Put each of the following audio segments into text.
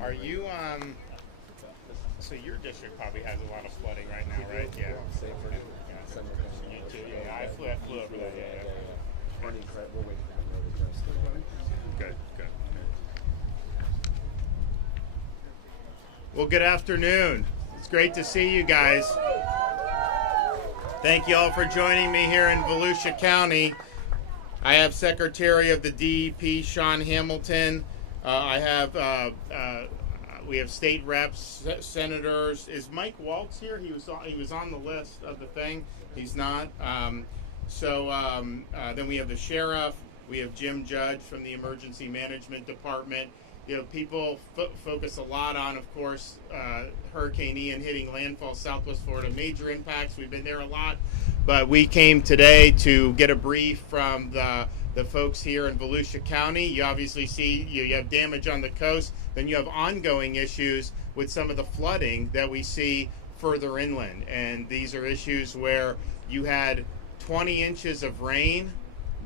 Are you so your district probably has a lot of flooding right now, right? Yeah. You too. Yeah, I flew over there. Yeah. Good. Well, good afternoon. It's great to see you guys. Thank you all for joining me here in Volusia County. I have Secretary of the DEP, Shawn Hamilton. We have state reps, senators. Is Mike Waltz here? He was on the list of the thing. He's not. Then we have the sheriff. We have Jim Judge from the Emergency Management Department. You know, people focus a lot on, of course, Hurricane Ian hitting landfall Southwest Florida. Major impacts. We've been there a lot. But we came today to get a brief from the folks here in Volusia County. You obviously see you have damage on the coast. Then you have ongoing issues with some of the flooding that we see further inland. And these are issues where you had 20 inches of rain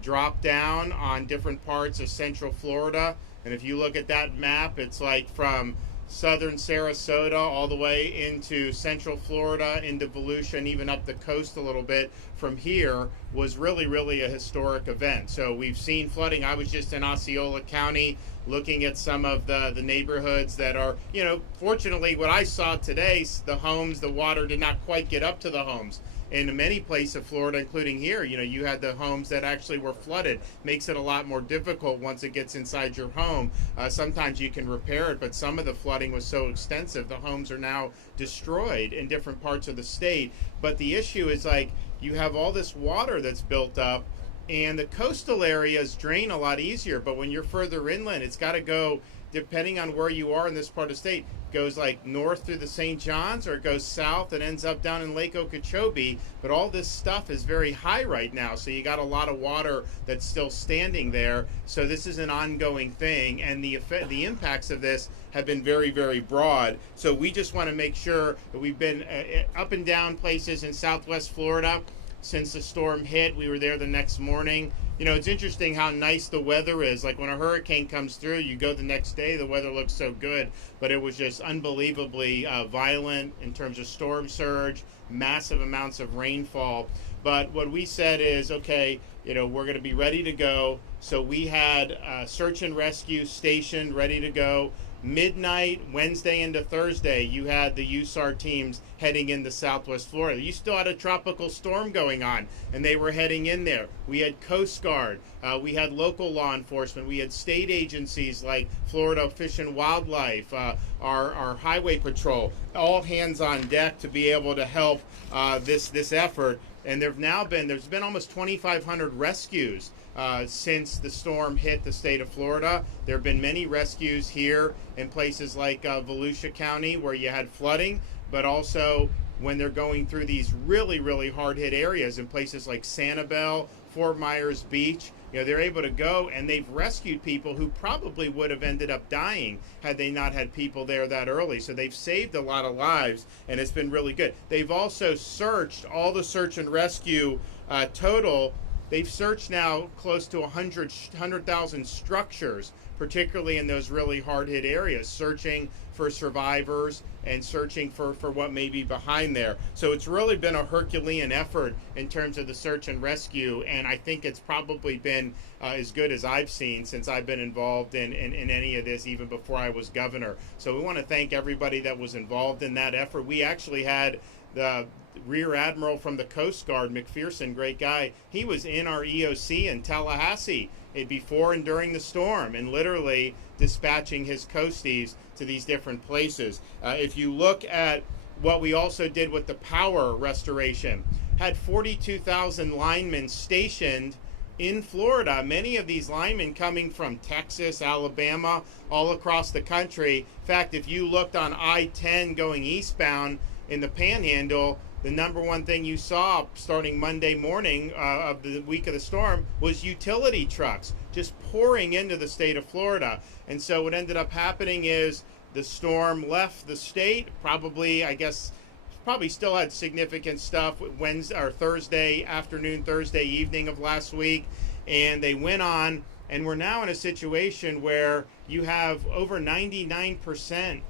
drop down on different parts of central Florida. And if you look at that map, it's like from southern Sarasota all the way into central Florida, into Volusia, and even up the coast a little bit from here was really a historic event. So we've seen flooding. I was just in Osceola County looking at some of the neighborhoods that are, fortunately what I saw today, the homes, the water did not quite get up to the homes. In many places of Florida, including here, you had the homes that actually were flooded. Makes it a lot more difficult once it gets inside your home. Sometimes you can repair it, but some of the flooding was so extensive, the homes are now destroyed in different parts of the state. But the issue is you have all this water that's built up, and the coastal areas drain a lot easier. But when you're further inland, it's got to go, depending on where you are in this part of the state, goes north through the St. John's, or it goes south and ends up down in Lake Okeechobee. But all this stuff is very high right now, so you got a lot of water that's still standing there. So this is an ongoing thing, and the impacts of this have been very broad. So we just want to make sure that we've been up and down places in Southwest Florida since the storm hit. We were there the next morning. It's interesting how nice the weather is. Like when a hurricane comes through, you go the next day, the weather looks so good. But it was just unbelievably violent in terms of storm surge, massive amounts of rainfall. But what we said is, okay, we're going to be ready to go. So we had search and rescue stationed, ready to go. Midnight, Wednesday into Thursday, you had the USAR teams heading into Southwest Florida. You still had a tropical storm going on, and they were heading in there. We had Coast Guard, we had local law enforcement, we had state agencies like Florida Fish and Wildlife, our Highway Patrol, all hands on deck to be able to help this effort. And there's been almost 2,500 rescues since the storm hit the state of Florida. There have been many rescues here in places like Volusia County where you had flooding, but also when they're going through these really hard-hit areas in places like Sanibel, Fort Myers Beach. They're able to go, and they've rescued people who probably would have ended up dying had they not had people there that early. So they've saved a lot of lives, and it's been really good. They've also searched all the search and rescue total. They've searched now close to 100,000 structures, particularly in those really hard-hit areas, searching for survivors and searching for what may be behind there. So it's really been a Herculean effort in terms of the search and rescue, and I think it's probably been as good as I've seen since I've been involved in any of this, even before I was governor. So we want to thank everybody that was involved in that effort. We actually had the Rear Admiral from the Coast Guard, McPherson, great guy. He was in our EOC in Tallahassee before and during the storm, and literally dispatching his coasties to these different places. If you look at what we also did with the power restoration, had 42,000 linemen stationed in Florida, many of these linemen coming from Texas, Alabama, all across the country. In fact, if you looked on I-10 going eastbound in the Panhandle, the number one thing you saw starting Monday morning of the week of the storm was utility trucks just pouring into the state of Florida. And so what ended up happening is the storm left the state, probably still had significant stuff Wednesday or Thursday afternoon, Thursday evening of last week, and they went on And we're now in a situation where you have over 99%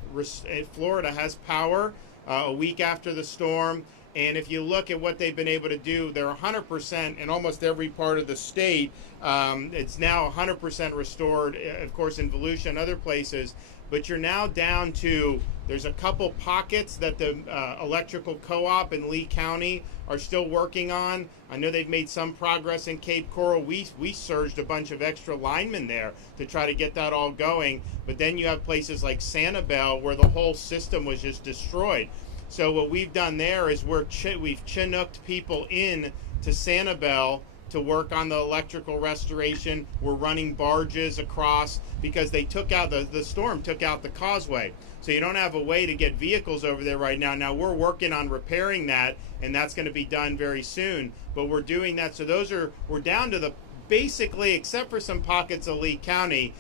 Florida has power a week after the storm. And if you look at what they've been able to do, they're 100% in almost every part of the state. It's now 100% restored, of course, in Volusia and other places. But you're now down to, there's a couple pockets that the electrical co-op in Lee County are still working on. I know they've made some progress in Cape Coral. We surged a bunch of extra linemen there to try to get that all going. But then you have places like Sanibel where the whole system was just destroyed. So what we've done there is we've Chinooked people in to Sanibel to work on the electrical restoration. We're running barges across because they took out, the storm took out the causeway. So you don't have a way to get vehicles over there right now. Now we're working on repairing that, and that's going to be done very soon. But we're doing that. So we're down to basically, except for some pockets of Lee County,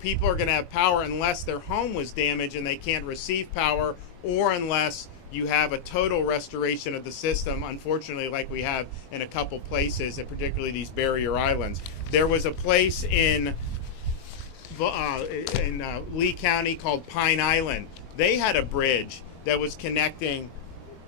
people are going to have power unless their home was damaged and they can't receive power, or unless you have a total restoration of the system, unfortunately, like we have in a couple places, and particularly these barrier islands. There was a place in Lee County called Pine Island. They had a bridge that was connecting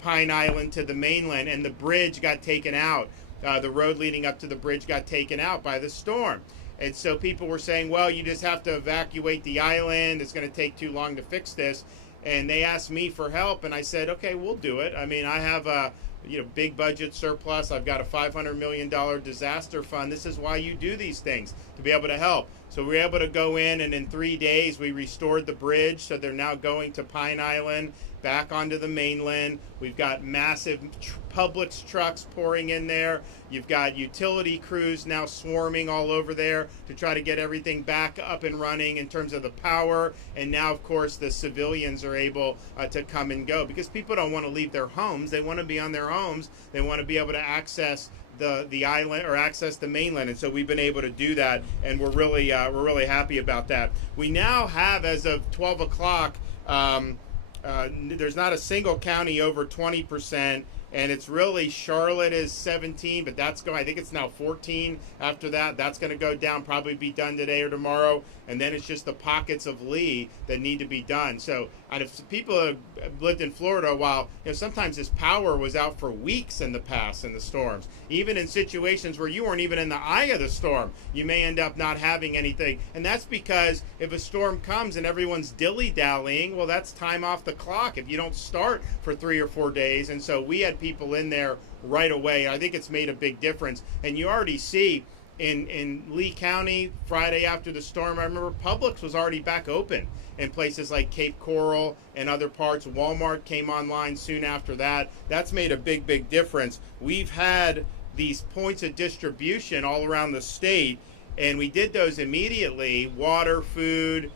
Pine Island to the mainland, and the bridge got taken out. The road leading up to the bridge got taken out by the storm. And so people were saying, well, you just have to evacuate the island. It's going to take too long to fix this. And they asked me for help, and I said, okay, we'll do it. I mean, I have a big budget surplus. I've got a $500 million disaster fund. This is why you do these things, to be able to help. So we were able to go in, and in 3 days we restored the bridge. So they're now going to Pine Island, back onto the mainland. We've got massive Publix trucks pouring in there. You've got utility crews now swarming all over there to try to get everything back up and running in terms of the power. And now, of course, the civilians are able to come and go, because people don't want to leave their homes. They want to be on their homes. They want to be able to access the island or access the mainland, and so we've been able to do that, and we're really happy about that. We now have, as of 12 o'clock, there's not a single county over 20%, and it's really Charlotte is 17, but that's going, I think it's now 14 after that. That's going to go down, probably be done today or tomorrow, and then it's just the pockets of Lee that need to be done. So, and if people have lived in Florida a while, sometimes this power was out for weeks in the past in the storms. Even in situations where you weren't even in the eye of the storm, you may end up not having anything. And that's because if a storm comes and everyone's dilly-dallying, well, that's time off the clock if you don't start for 3 or 4 days. And so we had people in there right away. I think it's made a big difference. And you already see in Lee County, Friday after the storm, I remember Publix was already back open in places like Cape Coral and other parts. Walmart came online soon after that. That's made a big difference. We've had these points of distribution all around the state, and we did those immediately. Water, food,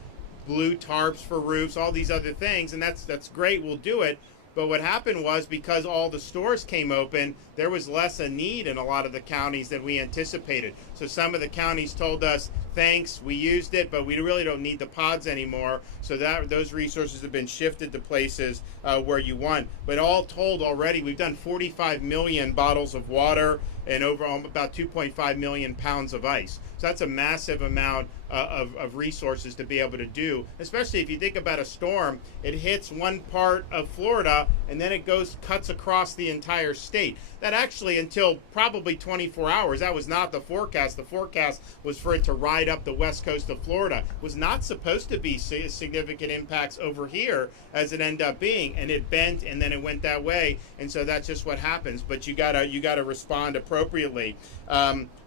blue tarps for roofs, all these other things, and that's great. We'll do it. But what happened was, because all the stores came open, there was less a need in a lot of the counties than we anticipated. So some of the counties told us, thanks, we used it, but we really don't need the pods anymore. So those resources have been shifted to places where you want. But all told already, we've done 45 million bottles of water and over about 2.5 million pounds of ice. So that's a massive amount of resources to be able to do, especially if you think about a storm. It hits one part of Florida and then it cuts across the entire state. That actually, until probably 24 hours, that was not the forecast. The forecast was for it to ride up the west coast of Florida. It was not supposed to be significant impacts over here, as it ended up being, and it bent and then it went that way, and so that's just what happens. But you gotta respond appropriately.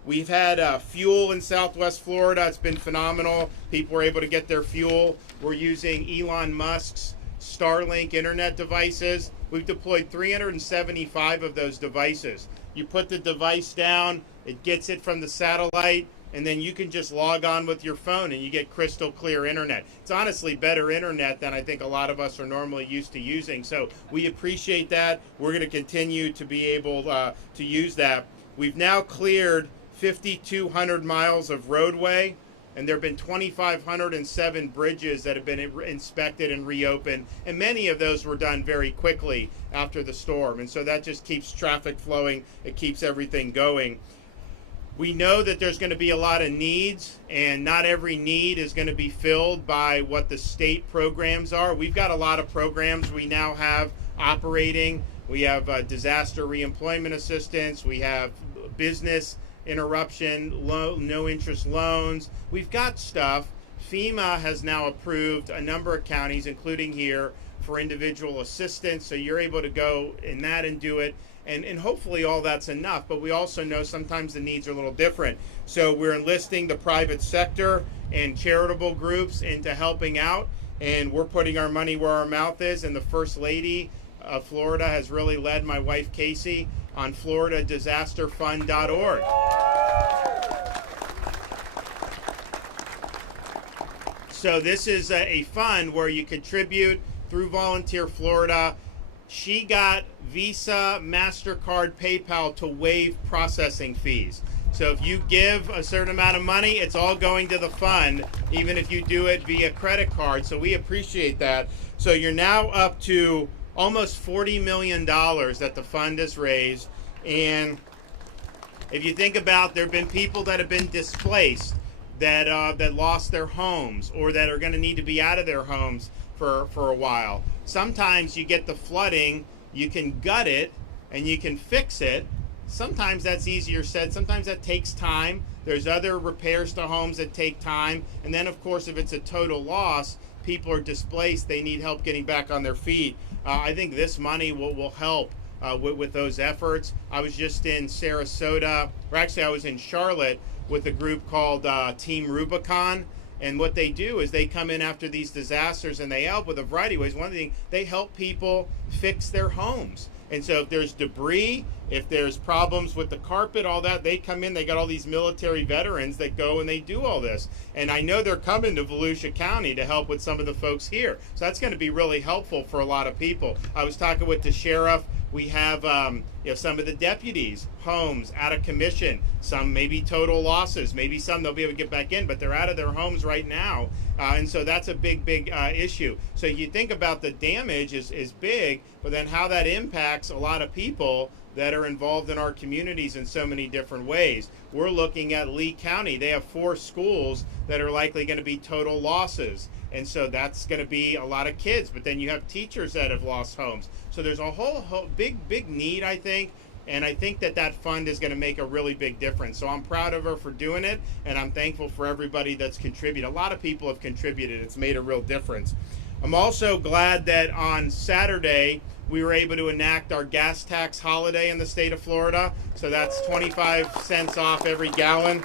We've had fuel in Southwest Florida. It's been phenomenal. People were able to get their fuel. We're using Elon Musk's Starlink internet devices. We've deployed 375 of those devices. You put the device down, it gets it from the satellite, and then you can just log on with your phone and you get crystal clear internet. It's honestly better internet than I think a lot of us are normally used to using. So we appreciate that. We're going to continue to be able to use that. We've now cleared 5,200 miles of roadway, and there have been 2,507 bridges that have been inspected and reopened, and many of those were done very quickly after the storm, and so that just keeps traffic flowing. It keeps everything going. We know that there's going to be a lot of needs, and not every need is going to be filled by what the state programs are. We've got a lot of programs we now have operating. We have disaster reemployment assistance. We have business interruption, no interest loans. We've got stuff. FEMA has now approved a number of counties, including here, for individual assistance. So you're able to go in that and do it. And hopefully all that's enough, but we also know sometimes the needs are a little different. So we're enlisting the private sector and charitable groups into helping out, and we're putting our money where our mouth is. And the First Lady of Florida has really led my wife Casey on FloridaDisasterfund.org. So this is a fund where you contribute through Volunteer Florida. She got Visa, MasterCard, PayPal to waive processing fees. So if you give a certain amount of money, it's all going to the fund, even if you do it via credit card. So we appreciate that. So you're now up to almost $40 million that the fund has raised. And if you think about, there have been people that have been displaced, that lost their homes, or that are going to need to be out of their homes for a while. Sometimes you get the flooding, you can gut it and you can fix it. Sometimes that's easier said, sometimes that takes time. There's other repairs to homes that take time. And then of course, if it's a total loss, people are displaced, they need help getting back on their feet. I think this money will help with those efforts. I was just in Sarasota, or actually I was in Charlotte with a group called Team Rubicon. And what they do is they come in after these disasters and they help with a variety of ways. One thing, they help people fix their homes. And so if there's debris, if there's problems with the carpet, all that, they come in, they got all these military veterans that go and they do all this. And I know they're coming to Volusia County to help with some of the folks here. So that's going to be really helpful for a lot of people. I was talking with the sheriff. We have some of the deputies' homes out of commission, some maybe total losses, maybe some they'll be able to get back in, but they're out of their homes right now. And so that's a big issue. So you think about the damage is big, but then how that impacts a lot of people that are involved in our communities in so many different ways. We're looking at Lee County. They have 4 schools that are likely going to be total losses. And so that's going to be a lot of kids, but then you have teachers that have lost homes. So there's a whole big need, I think, and I think that fund is going to make a really big difference. So I'm proud of her for doing it, and I'm thankful for everybody that's contributed. A lot of people have contributed. It's made a real difference. I'm also glad that on Saturday, we were able to enact our gas tax holiday in the state of Florida. So that's 25 cents off every gallon.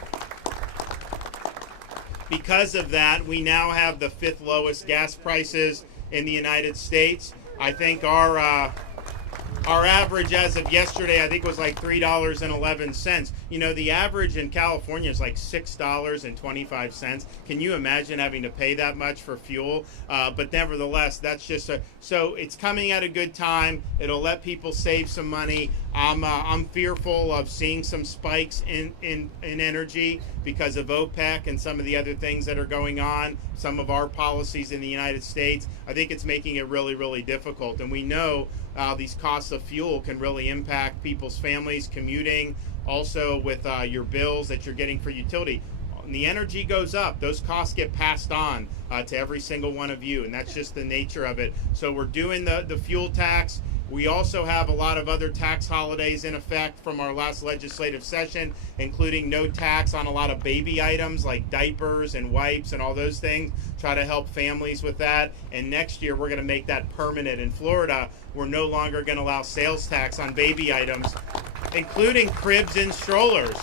Because of that, we now have the 5th lowest gas prices in the United States. I think our average as of yesterday, I think was like $3.11. You know, the average in California is like $6.25. Can you imagine having to pay that much for fuel? But nevertheless, that's just so it's coming at a good time. It'll let people save some money. I'm fearful of seeing some spikes in energy because of OPEC and some of the other things that are going on, some of our policies in the United States. I think it's making it really difficult. And we know these costs of fuel can really impact people's families, commuting, also with your bills that you're getting for utility. When the energy goes up, those costs get passed on to every single one of you, and that's just the nature of it. So we're doing the fuel tax. We also have a lot of other tax holidays in effect from our last legislative session, including no tax on a lot of baby items like diapers and wipes and all those things. Try to help families with that. And next year, we're going to make that permanent. In Florida, we're no longer going to allow sales tax on baby items, including cribs and strollers.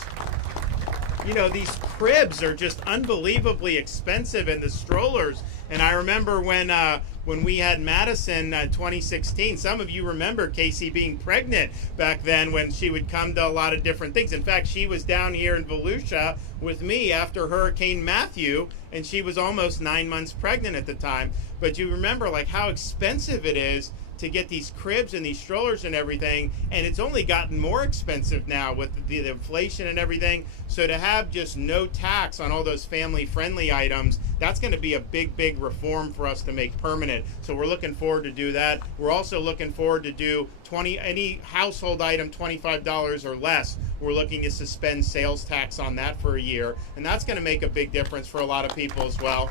You know, these cribs are just unbelievably expensive, and the strollers. And I remember when we had Madison 2016, some of you remember Casey being pregnant back then when she would come to a lot of different things. In fact, she was down here in Volusia with me after Hurricane Matthew, and she was almost 9 months pregnant at the time. But you remember like how expensive it is to get these cribs and these strollers and everything, and it's only gotten more expensive now with the inflation and everything. So to have just no tax on all those family-friendly items, that's going to be a big reform for us to make permanent. So we're looking forward to do that. We're also looking forward to do any household item $25 or less. We're looking to suspend sales tax on that for a year, and that's going to make a big difference for a lot of people as well.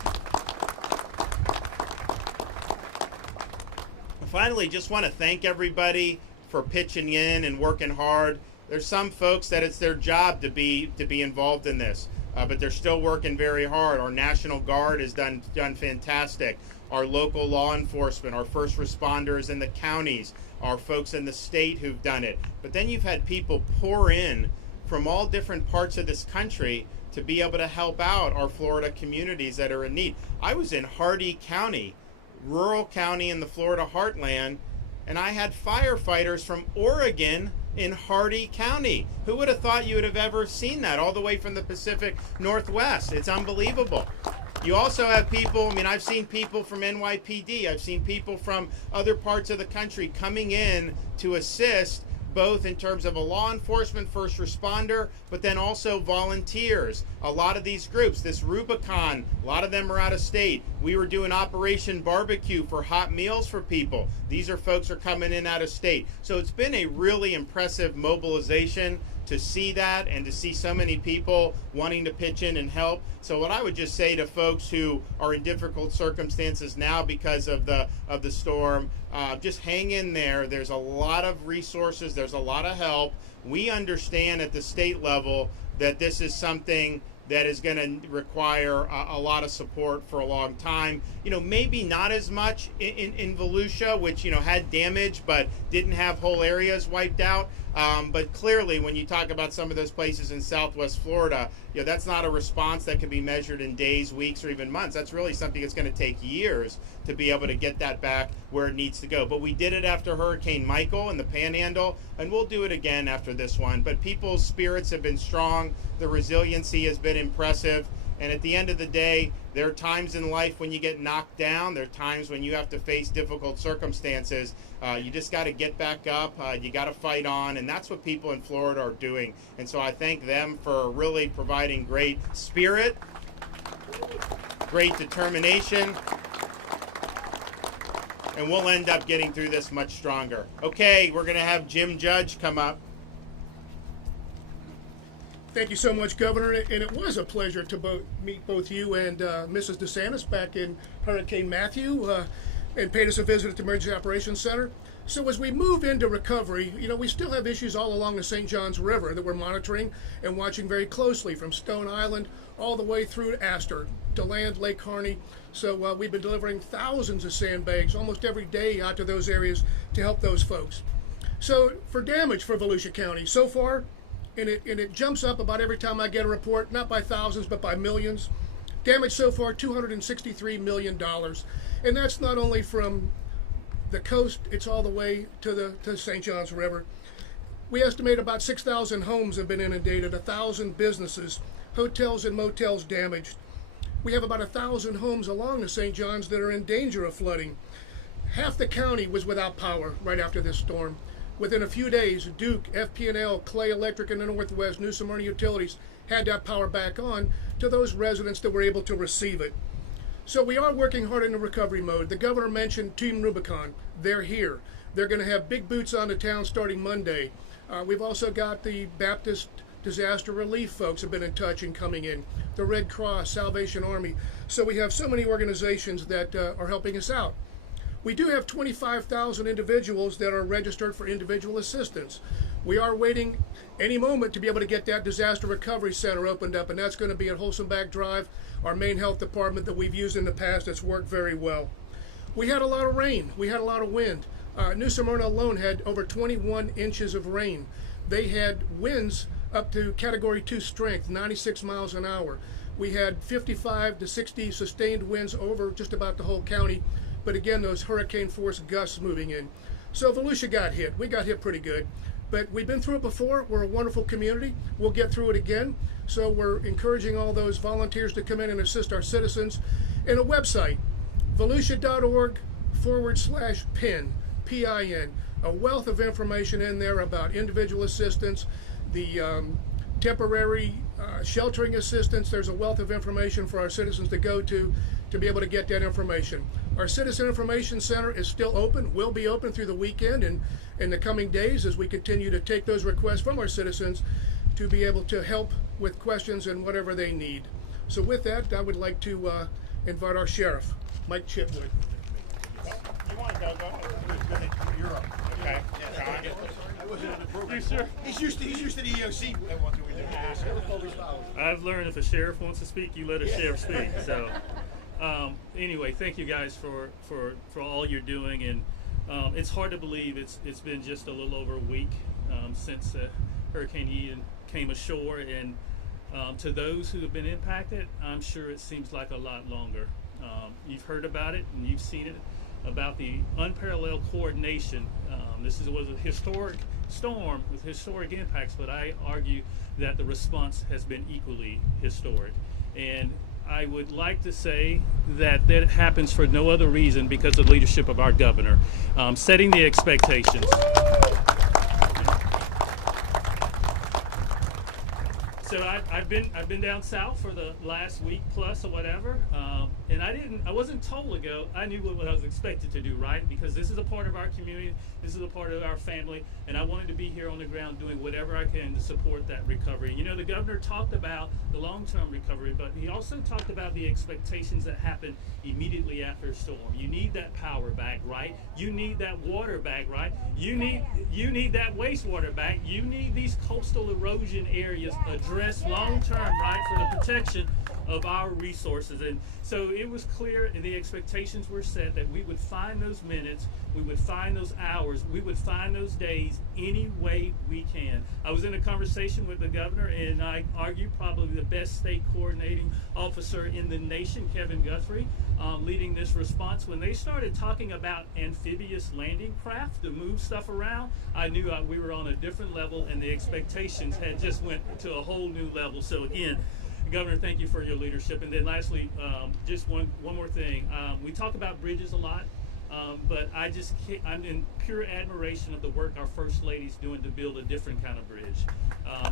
Finally, just want to thank everybody for pitching in and working hard. There's some folks that it's their job to be involved in this, but they're still working very hard. Our National Guard has done fantastic. Our local law enforcement, our first responders in the counties, our folks in the state who've done it. But then you've had people pour in from all different parts of this country to be able to help out our Florida communities that are in need. I was in Hardee County, rural county in the Florida heartland, and I had firefighters from Oregon in Hardee County. Who would have thought you would have ever seen that all the way from the Pacific Northwest? It's unbelievable. You also have people, I mean, I've seen people from NYPD, I've seen people from other parts of the country coming in to assist, both in terms of a law enforcement first responder, but then also volunteers. A lot of these groups, this Rubicon, a lot of them are out of state. We were doing Operation Barbecue for hot meals for people. These are folks who are coming in out of state. So it's been a really impressive mobilization to see that and to see so many people wanting to pitch in and help. So what I would just say to folks who are in difficult circumstances now because of the storm, just hang in there. There's a lot of resources. There's a lot of help. We understand at the state level that this is something that is going to require a lot of support for a long time. You know, maybe not as much in Volusia, which, you know, had damage but didn't have whole areas wiped out. But clearly, when you talk about some of those places in Southwest Florida, you know, that's not a response that can be measured in days, weeks, or even months. That's really something that's going to take years to be able to get that back where it needs to go. But we did it after Hurricane Michael in the Panhandle, and we'll do it again after this one. But people's spirits have been strong. The resiliency has been impressive. And at the end of the day, there are times in life when you get knocked down. There are times when you have to face difficult circumstances. You just got to get back up. You got to fight on. And that's what people in Florida are doing. And so I thank them for really providing great spirit, great determination. And we'll end up getting through this much stronger. Okay, we're going to have Jim Judge come up. Thank you so much, Governor, and it was a pleasure to meet both you and Mrs. DeSantis back in Hurricane Matthew and paid us a visit at the Emergency Operations Center. So as we move into recovery, you know, we still have issues all along the St. Johns River that we're monitoring and watching very closely, from Stone Island all the way through to Astor, DeLand, Lake Harney. So we've been delivering thousands of sandbags almost every day out to those areas to help those folks. So for damage for Volusia County, so far, and it jumps up about every time I get a report, not by thousands, but by millions. Damage so far, $263 million. And that's not only from the coast, it's all the way to the St. Johns River. We estimate about 6,000 homes have been inundated, 1,000 businesses, hotels and motels damaged. We have about 1,000 homes along the St. Johns that are in danger of flooding. Half the county was without power right after this storm. Within a few days, Duke, FP&L, Clay Electric in the Northwest, New Smyrna Utilities had that power back on to those residents that were able to receive it. So we are working hard in the recovery mode. The governor mentioned Team Rubicon. They're here. They're going to have big boots on the town starting Monday. We've also got the Baptist disaster relief folks have been in touch and coming in. The Red Cross, Salvation Army. So we have so many organizations that are helping us out. We do have 25,000 individuals that are registered for individual assistance. We are waiting any moment to be able to get that disaster recovery center opened up, and that's going to be at Holsonback Drive, our main health department that we've used in the past. That's worked very well. We had a lot of rain. We had a lot of wind. New Smyrna alone had over 21 inches of rain. They had winds up to Category 2 strength, 96 miles an hour. We had 55 to 60 sustained winds over just about the whole county. But again, those hurricane force gusts moving in. So Volusia got hit. We got hit pretty good. But we've been through it before. We're a wonderful community. We'll get through it again. So we're encouraging all those volunteers to come in and assist our citizens. And a website, volusia.org/pin, PIN, a wealth of information in there about individual assistance, the temporary sheltering assistance. There's a wealth of information for our citizens to go to be able to get that information. Our Citizen Information Center is still open, will be open through the weekend and in the coming days as we continue to take those requests from our citizens to be able to help with questions and whatever they need. So with that, I would like to invite our sheriff, Mike Chipwood. You want to go? You're up. Okay. I wasn't in the program. You sure? He's used to the EOC. I've learned if a sheriff wants to speak, you let a sheriff speak. So, anyway, thank you guys for all you're doing, and it's hard to believe it's been just a little over a week since Hurricane Ian came ashore, and to those who have been impacted, I'm sure it seems like a lot longer. You've heard about it and you've seen it, about the unparalleled coordination. This was a historic storm with historic impacts, but I argue that the response has been equally historic. And I would like to say that happens for no other reason because of the leadership of our governor, setting the expectations. So I've been down south for the last week plus or whatever, and I wasn't told to go. I knew what I was expected to do, right? Because this is a part of our community, this is a part of our family, and I wanted to be here on the ground doing whatever I can to support that recovery. You know, the governor talked about the long-term recovery, but he also talked about the expectations that happen immediately after a storm. You need that power back, right? You need that water back, right? You need that wastewater back. You need these coastal erosion areas addressed long-term, right, for the protection of our resources. And so it was clear, and the expectations were set, that we would find those minutes, we would find those hours, we would find those days any way we can. I was in a conversation with the governor, and I argue probably the best state coordinating officer in the nation, Kevin Guthrie, leading this response. When they started talking about amphibious landing craft to move stuff around, I knew we were on a different level, and the expectations had just went to a whole new level. So again, Governor, thank you for your leadership. And then lastly, just one more thing. We talk about bridges a lot, but I'm in pure admiration of the work our First Lady's doing to build a different kind of bridge.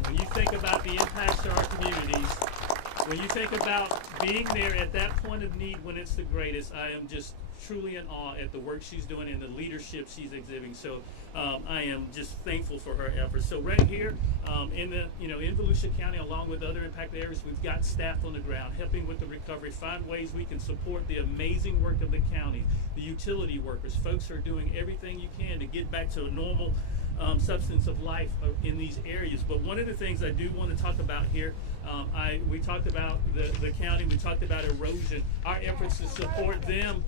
When you think about the impacts to our communities, when you think about being there at that point of need when it's the greatest, I am just truly in awe at the work she's doing and the leadership she's exhibiting. So I am just thankful for her efforts. So right here in Volusia County, along with other impacted areas, we've got staff on the ground helping with the recovery, find ways we can support the amazing work of the county, the utility workers, folks who are doing everything you can to get back to a normal substance of life in these areas. But one of the things I do want to talk about here, we talked about the county, we talked about erosion. Our efforts to support them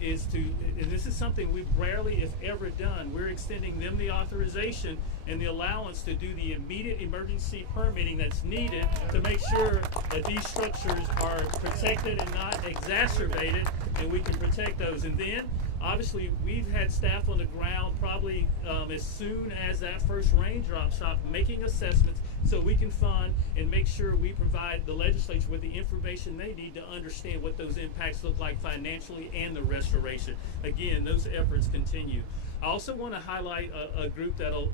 and this is something we've rarely, if ever, done. We're extending them the authorization and the allowance to do the immediate emergency permitting that's needed to make sure that these structures are protected and not exacerbated, and we can protect those. And then, obviously, we've had staff on the ground probably as soon as that first raindrop stopped, making assessments so we can fund and make sure we provide the legislature with the information they need to understand what those impacts look like financially and the restoration. Again, those efforts continue. I also want to highlight a group that'll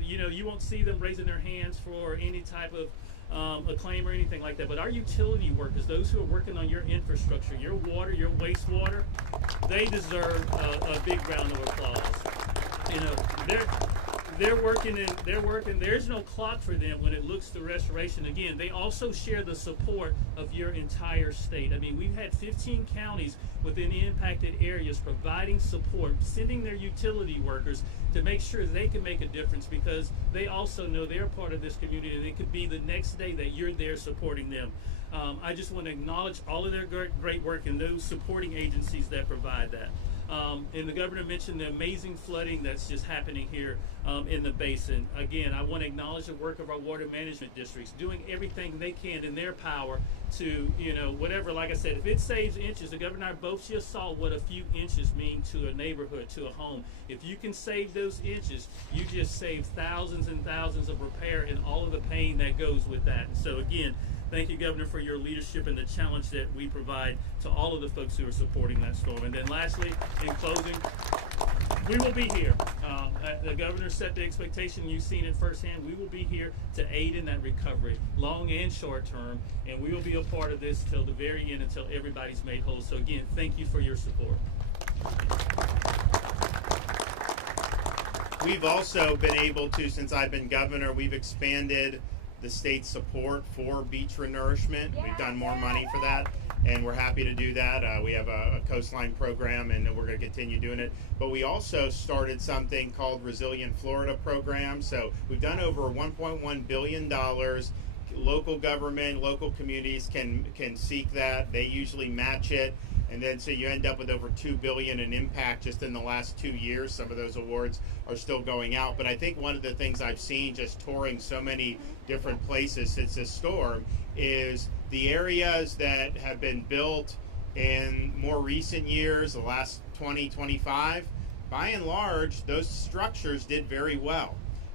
you won't see them raising their hands for any type of acclaim or anything like that, but our utility workers, those who are working on your infrastructure, your water, your wastewater, they deserve a big round of applause. You know, they're working. There's no clock for them when it looks to restoration. Again, they also share the support of your entire state. I mean, we've had 15 counties within the impacted areas providing support, sending their utility workers to make sure they can make a difference, because they also know they're part of this community, and it could be the next day that you're there supporting them. I just want to acknowledge all of their great work and those supporting agencies that provide that. And the governor mentioned the amazing flooding that's just happening here in the basin. Again, I want to acknowledge the work of our water management districts, doing everything they can in their power to, whatever, like I said, if it saves inches, the governor and I both just saw what a few inches mean to a neighborhood, to a home. If you can save those inches, you just save thousands and thousands of repair and all of the pain that goes with that. And so again, thank you, Governor, for your leadership and the challenge that we provide to all of the folks who are supporting that storm. And then lastly, in closing, we will be here. The governor set the expectation. You've seen it firsthand. We will be here to aid in that recovery, long and short term, and we will be a part of this till the very end, until everybody's made whole. So again, thank you for your support. We've also been able to, since I've been governor, we've expanded the state's support for beach renourishment. We've done more money for that, and we're happy to do that. We have a coastline program, and we're going to continue doing it. But we also started something called Resilient Florida program. So we've done over $1.1 billion. Local government, local communities can seek that. They usually match it. And then so you end up with over $2 billion in impact just in the last 2 years. Some of those awards are still going out. But I think one of the things I've seen just touring so many different places since this storm is the areas that have been built in more recent years, the last 20, 25, by and large, those structures did very well.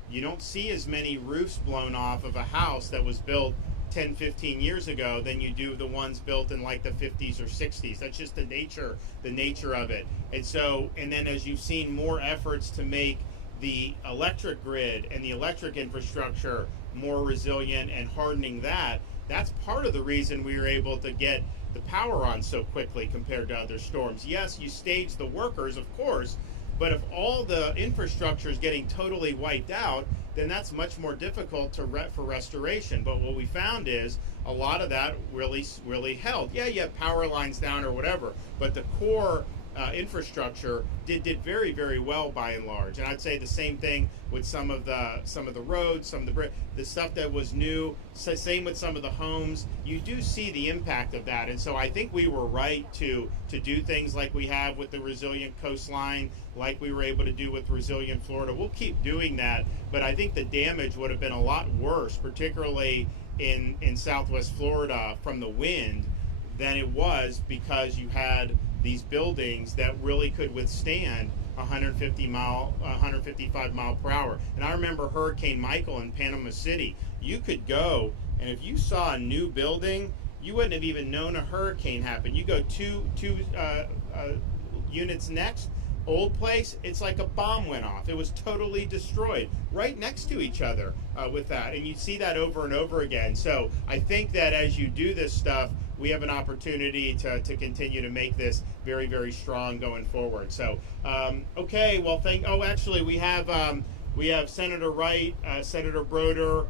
You don't see as many roofs blown off of a house that was built 10, 15 years ago than you do the ones built in like the 50s or 60s. That's just the nature of it. And so, and then as you've seen more efforts to make the electric grid and the electric infrastructure more resilient and hardening that, that's part of the reason we were able to get the power on so quickly compared to other storms. Yes, you stage the workers, of course, but if all the infrastructure is getting totally wiped out, then that's much more difficult for restoration. But what we found is a lot of that really held. Yeah, you have power lines down or whatever, but the core infrastructure did very, very well by and large. And I'd say the same thing with some of the roads, some of the stuff that was new. Same with some of the homes. You do see the impact of that, and so I think we were right to do things like we have with the resilient coastline, like we were able to do with resilient Florida. We'll keep doing that, but I think the damage would have been a lot worse, particularly in Southwest Florida from the wind, than it was because you had these buildings that really could withstand 155 mile per hour. And I remember Hurricane Michael in Panama City. You could go, and if you saw a new building, you wouldn't have even known a hurricane happened. You go two units next, old place, it's like a bomb went off. It was totally destroyed right next to each other with that. And you see that over and over again. So I think that as you do this stuff, we have an opportunity to continue to make this very, very strong going forward. So, okay, well, actually, we have Senator Wright, Senator Broder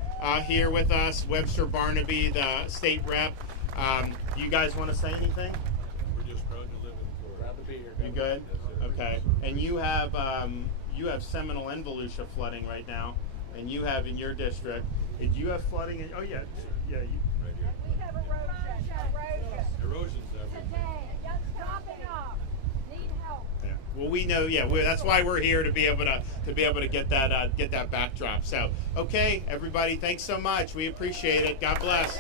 here with us, Webster Barnaby, the state rep. You guys want to say anything? We're just proud to live in Florida. Proud to be here. You good? Okay. And you have Seminole and Volusia flooding right now, and you have in your district. Did you have flooding? Oh yeah, yeah. Right here. We have erosion. Erosion's everywhere. Today, just dropping off. Need help. Yeah. Well, we know. Yeah, that's why we're here to be able to get that backdrop. So, okay, everybody, thanks so much. We appreciate it. God bless.